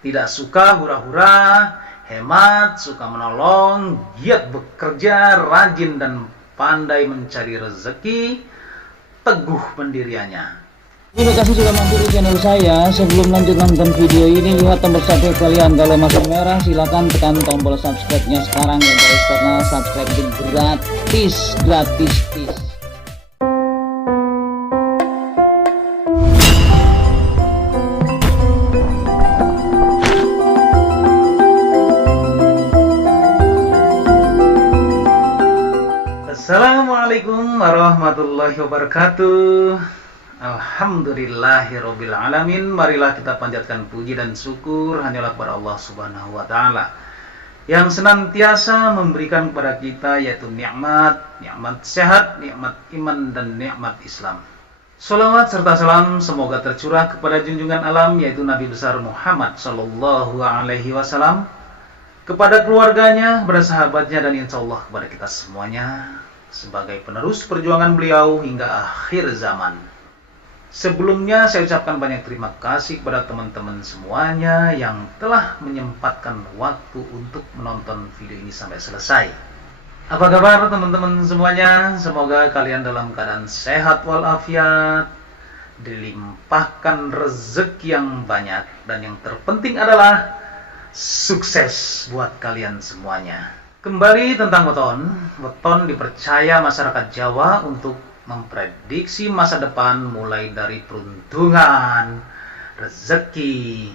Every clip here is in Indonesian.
tidak suka hura-hura, hemat, suka menolong, giat bekerja, rajin dan pandai mencari rezeki, teguh pendiriannya. Terima kasih sudah mampir di channel saya. Sebelum lanjut nonton video ini, lihat tombol subscribe kalian. Kalau masih merah, silakan tekan tombol subscribe-nya sekarang ya guys, karena subscribe itu gratis. Assalamualaikum warahmatullahi wabarakatuh. Alhamdulillahirabbil alamin. Marilah kita panjatkan puji dan syukur hanyalah kepada Allah Subhanahu wa taala yang senantiasa memberikan kepada kita yaitu nikmat sehat, nikmat iman dan nikmat Islam. Salawat serta salam semoga tercurah kepada junjungan alam yaitu Nabi besar Muhammad sallallahu alaihi wasallam, kepada keluarganya, kepada sahabatnya, dan insya Allah kepada kita semuanya sebagai penerus perjuangan beliau hingga akhir zaman. Sebelumnya saya ucapkan banyak terima kasih kepada teman-teman semuanya yang telah menyempatkan waktu untuk menonton video ini sampai selesai. Apa kabar teman-teman semuanya? Semoga kalian dalam keadaan sehat walafiat, dilimpahkan rezeki yang banyak, dan yang terpenting adalah sukses buat kalian semuanya. Kembali tentang weton. Weton dipercaya masyarakat Jawa untuk memprediksi masa depan mulai dari peruntungan, rezeki,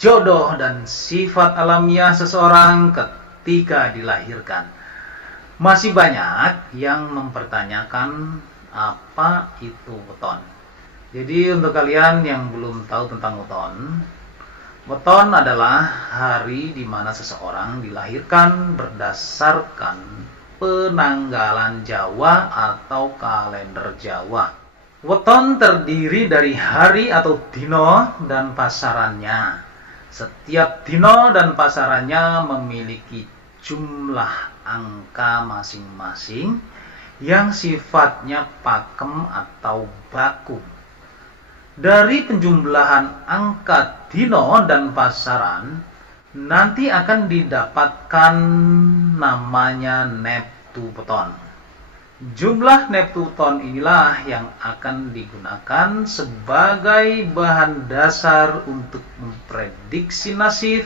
jodoh, dan sifat alamiah seseorang ketika dilahirkan. Masih banyak yang mempertanyakan apa itu weton. Jadi untuk kalian yang belum tahu tentang weton, weton adalah hari di mana seseorang dilahirkan berdasarkan penanggalan Jawa atau kalender Jawa. Weton terdiri dari hari atau dino dan pasarannya. Setiap dino dan pasarannya memiliki jumlah angka masing-masing yang sifatnya pakem atau baku. Dari penjumlahan angka dino dan pasaran, nanti akan didapatkan namanya neptu weton. Jumlah neptu weton inilah yang akan digunakan sebagai bahan dasar untuk memprediksi nasib,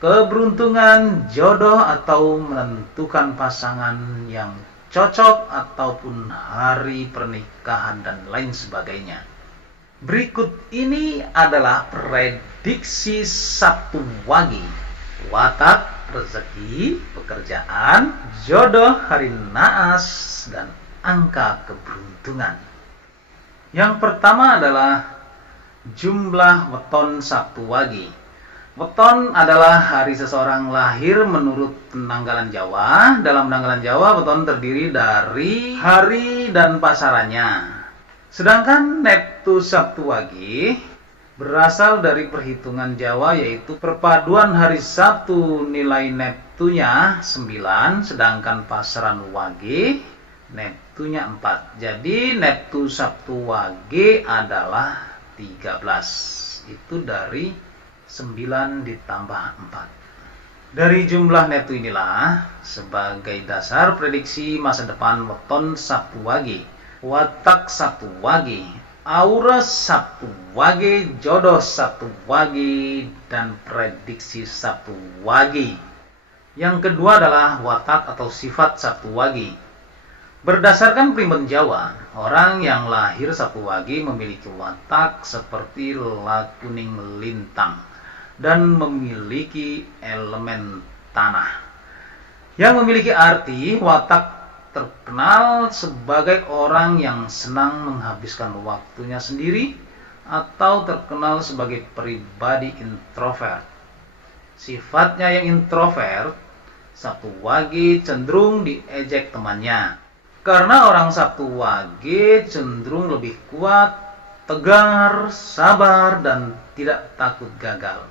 keberuntungan, jodoh, atau menentukan pasangan yang cocok ataupun hari pernikahan dan lain sebagainya. Berikut ini adalah prediksi Sabtu Wage, watak, rezeki, pekerjaan, jodoh, hari naas, dan angka keberuntungan. Yang pertama adalah jumlah weton Sabtu Wage. Weton adalah hari seseorang lahir menurut penanggalan Jawa. Dalam penanggalan Jawa, weton terdiri dari hari dan pasarannya. Sedangkan neptu Sabtu Wage berasal dari perhitungan Jawa, yaitu perpaduan hari Sabtu nilai neptunya 9, sedangkan pasaran Wage neptunya 4. Jadi neptu Sabtu Wage adalah 13. Itu dari 9 ditambah 4. Dari jumlah neptu inilah sebagai dasar prediksi masa depan weton Sabtu Wage, watak Sabtu Wage, aura Sabtu Wage, jodoh Sabtu Wage, dan prediksi Sabtu Wage. Yang kedua adalah watak atau sifat Sabtu Wage. Berdasarkan primbon Jawa, orang yang lahir Sabtu Wage memiliki watak seperti lakuning melintang dan memiliki elemen tanah, yang memiliki arti watak terkenal sebagai orang yang senang menghabiskan waktunya sendiri atau terkenal sebagai pribadi introvert. Sifatnya yang introvert, Sabtu Wage cenderung diejek temannya. Karena orang Sabtu Wage cenderung lebih kuat, tegar, sabar, dan tidak takut gagal.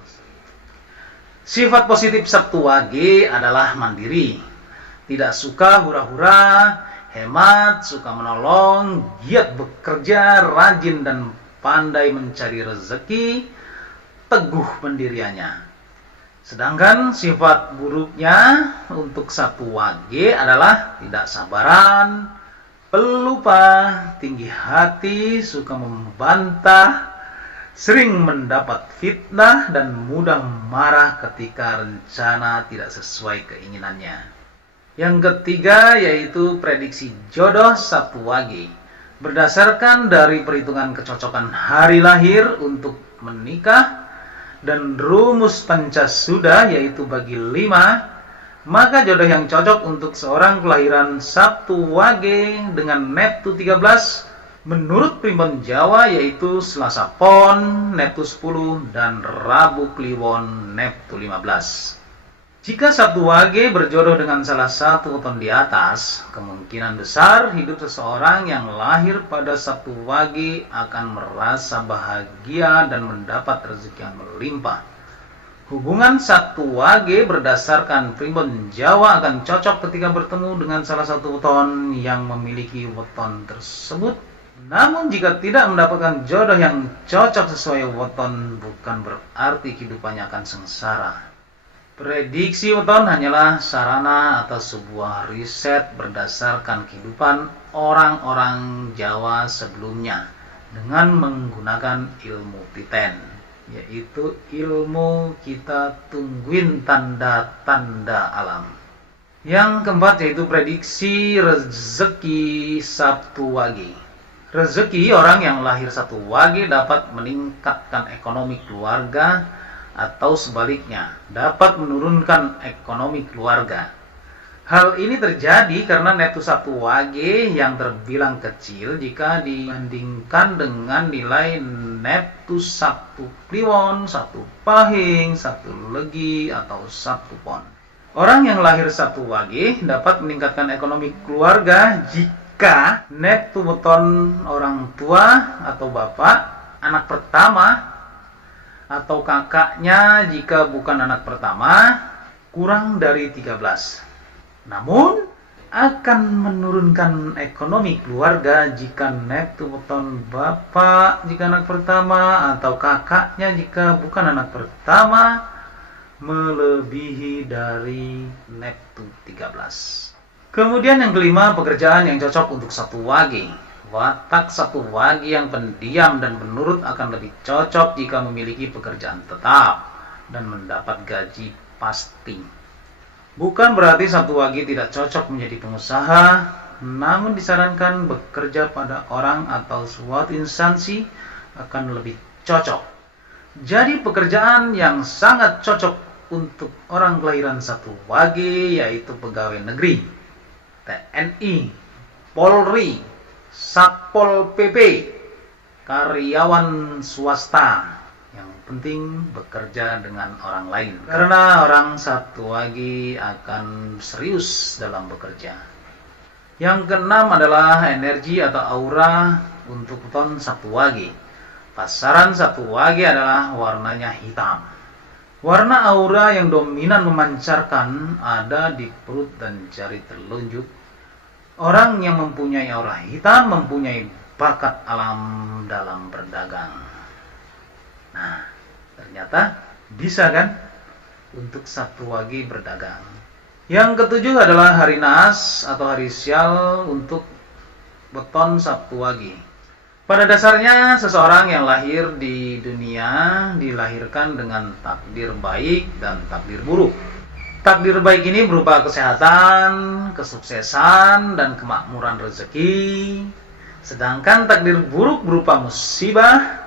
Sifat positif Sabtu Wage adalah mandiri, tidak suka hura-hura, hemat, suka menolong, giat bekerja, rajin dan pandai mencari rezeki, teguh pendiriannya. Sedangkan sifat buruknya untuk satu wage adalah tidak sabaran, pelupa, tinggi hati, suka membantah, sering mendapat fitnah, dan mudah marah ketika rencana tidak sesuai keinginannya. Yang ketiga yaitu prediksi jodoh satu wage. Berdasarkan dari perhitungan kecocokan hari lahir untuk menikah dan rumus Pancasuda yaitu bagi 5, maka jodoh yang cocok untuk seorang kelahiran Sabtu Wage dengan Neptu 13 menurut primbon Jawa yaitu Selasa Pon Neptu 10 dan Rabu Kliwon Neptu 15. Jika Sabtu Wage berjodoh dengan salah satu weton di atas, kemungkinan besar hidup seseorang yang lahir pada Sabtu Wage akan merasa bahagia dan mendapat rezeki yang melimpah. Hubungan Sabtu Wage berdasarkan primbon Jawa akan cocok ketika bertemu dengan salah satu weton yang memiliki weton tersebut. Namun jika tidak mendapatkan jodoh yang cocok sesuai weton, bukan berarti kehidupannya akan sengsara. Prediksi weton hanyalah sarana atau sebuah riset berdasarkan kehidupan orang-orang Jawa sebelumnya dengan menggunakan ilmu titen, yaitu ilmu kita tungguin tanda-tanda alam. Yang keempat yaitu prediksi rezeki Sabtu Wage. Rezeki orang yang lahir Sabtu Wage dapat meningkatkan ekonomi keluarga atau sebaliknya dapat menurunkan ekonomi keluarga. Hal ini terjadi karena Neptu Sabtu Wage yang terbilang kecil jika dibandingkan dengan nilai Neptu Sabtu Kliwon, Sabtu Pahing, Sabtu Legi, atau Sabtu Pon. Orang yang lahir Sabtu Wage dapat meningkatkan ekonomi keluarga jika Neptu weton orang tua atau bapak, anak pertama, atau kakaknya jika bukan anak pertama, kurang dari 13. Namun, akan menurunkan ekonomi keluarga jika Neptu weton bapak jika anak pertama atau kakaknya jika bukan anak pertama melebihi dari Neptu 13. Kemudian yang kelima, pekerjaan yang cocok untuk Sabtu Wage. Watak Sabtu Wage yang pendiam dan penurut akan lebih cocok jika memiliki pekerjaan tetap dan mendapat gaji pasti. Bukan berarti Sabtu Wage tidak cocok menjadi pengusaha, namun disarankan bekerja pada orang atau suatu instansi akan lebih cocok. Jadi pekerjaan yang sangat cocok untuk orang kelahiran Sabtu Wage yaitu pegawai negeri, TNI, Polri, Satpol PP, karyawan swasta. Yang penting bekerja dengan orang lain, karena orang Sabtu Wage akan serius dalam bekerja. Yang keenam adalah energi atau aura untuk weton Sabtu Wage. Pasaran Sabtu Wage adalah warnanya hitam. Warna aura yang dominan memancarkan ada di perut dan jari telunjuk. Orang yang mempunyai aura hitam mempunyai bakat alam dalam berdagang. Nah, ternyata bisa kan untuk Sabtu Wage berdagang. Yang ketujuh adalah hari naas atau hari sial untuk weton Sabtu Wage. Pada dasarnya seseorang yang lahir di dunia dilahirkan dengan takdir baik dan takdir buruk. Takdir baik ini berupa kesehatan, kesuksesan, dan kemakmuran rezeki. Sedangkan takdir buruk berupa musibah,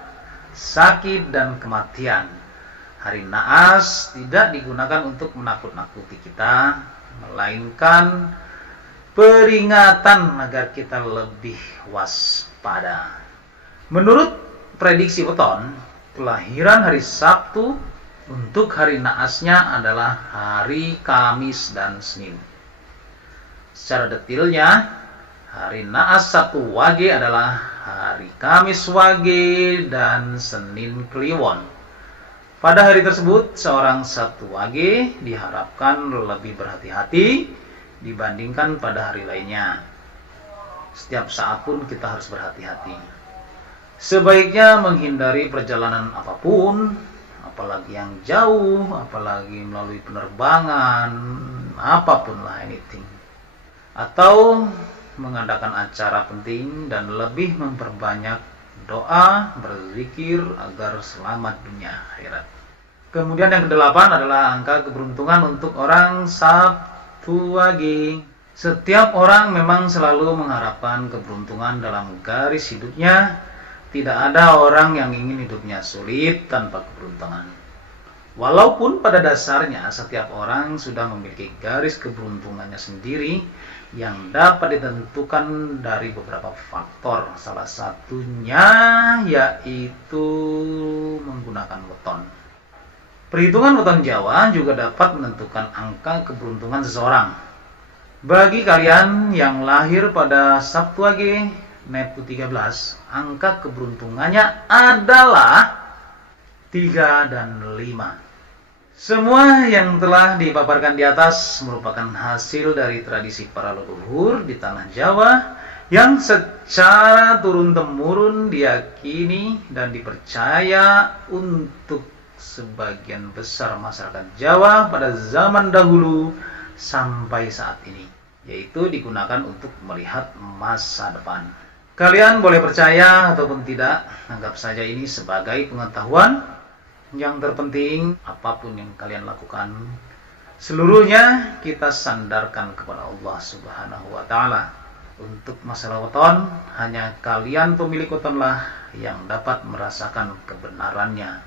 sakit, dan kematian. Hari naas tidak digunakan untuk menakut-nakuti kita, melainkan peringatan agar kita lebih waspada. Menurut prediksi weton, kelahiran hari Sabtu untuk hari naasnya adalah hari Kamis dan Senin. Secara detailnya, hari naas Sabtu Wage adalah hari Kamis Wage dan Senin Kliwon. Pada hari tersebut, seorang Sabtu Wage diharapkan lebih berhati-hati dibandingkan pada hari lainnya. Setiap saat pun kita harus berhati-hati. Sebaiknya menghindari perjalanan apapun apalagi yang jauh, apalagi melalui penerbangan, apapun lah, anything. Atau mengadakan acara penting dan lebih memperbanyak doa, berzikir agar selamat dunia akhirat. Kemudian yang kedelapan adalah angka keberuntungan untuk orang Sabtu Wage. Setiap orang memang selalu mengharapkan keberuntungan dalam garis hidupnya. Tidak ada orang yang ingin hidupnya sulit tanpa keberuntungan. Walaupun pada dasarnya setiap orang sudah memiliki garis keberuntungannya sendiri yang dapat ditentukan dari beberapa faktor. Salah satunya yaitu menggunakan weton. Perhitungan weton Jawa juga dapat menentukan angka keberuntungan seseorang. Bagi kalian yang lahir pada Sabtu Wage Nepu 13, angka keberuntungannya adalah 3 dan 5. Semua yang telah dipaparkan di atas merupakan hasil dari tradisi para leluhur di tanah Jawa yang secara turun-temurun diyakini dan dipercaya untuk sebagian besar masyarakat Jawa pada zaman dahulu sampai saat ini, yaitu digunakan untuk melihat masa depan. Kalian boleh percaya ataupun tidak, anggap saja ini sebagai pengetahuan. Yang terpenting, apapun yang kalian lakukan, seluruhnya kita sandarkan kepada Allah Subhanahu wa Ta'ala. Untuk masalah weton, hanya kalian pemilik wetonlah yang dapat merasakan kebenarannya.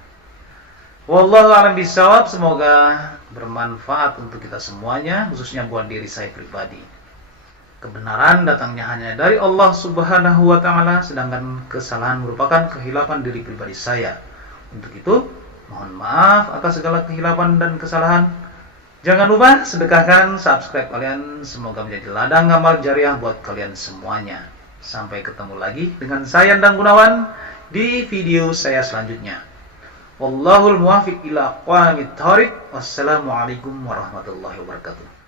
Wallahu a'lam bishawab. Semoga bermanfaat untuk kita semuanya, khususnya buat diri saya pribadi. Kebenaran datangnya hanya dari Allah Subhanahu wa Ta'ala, sedangkan kesalahan merupakan kehilapan diri pribadi saya. Untuk itu, mohon maaf atas segala kehilapan dan kesalahan. Jangan lupa sedekahkan, subscribe kalian, semoga menjadi ladang amal jariah buat kalian semuanya. Sampai ketemu lagi dengan saya Endang Gunawan di video saya selanjutnya. Wallahul muwaffiq ila aqwamit thoriq. Wassalamualaikum warahmatullahi wabarakatuh.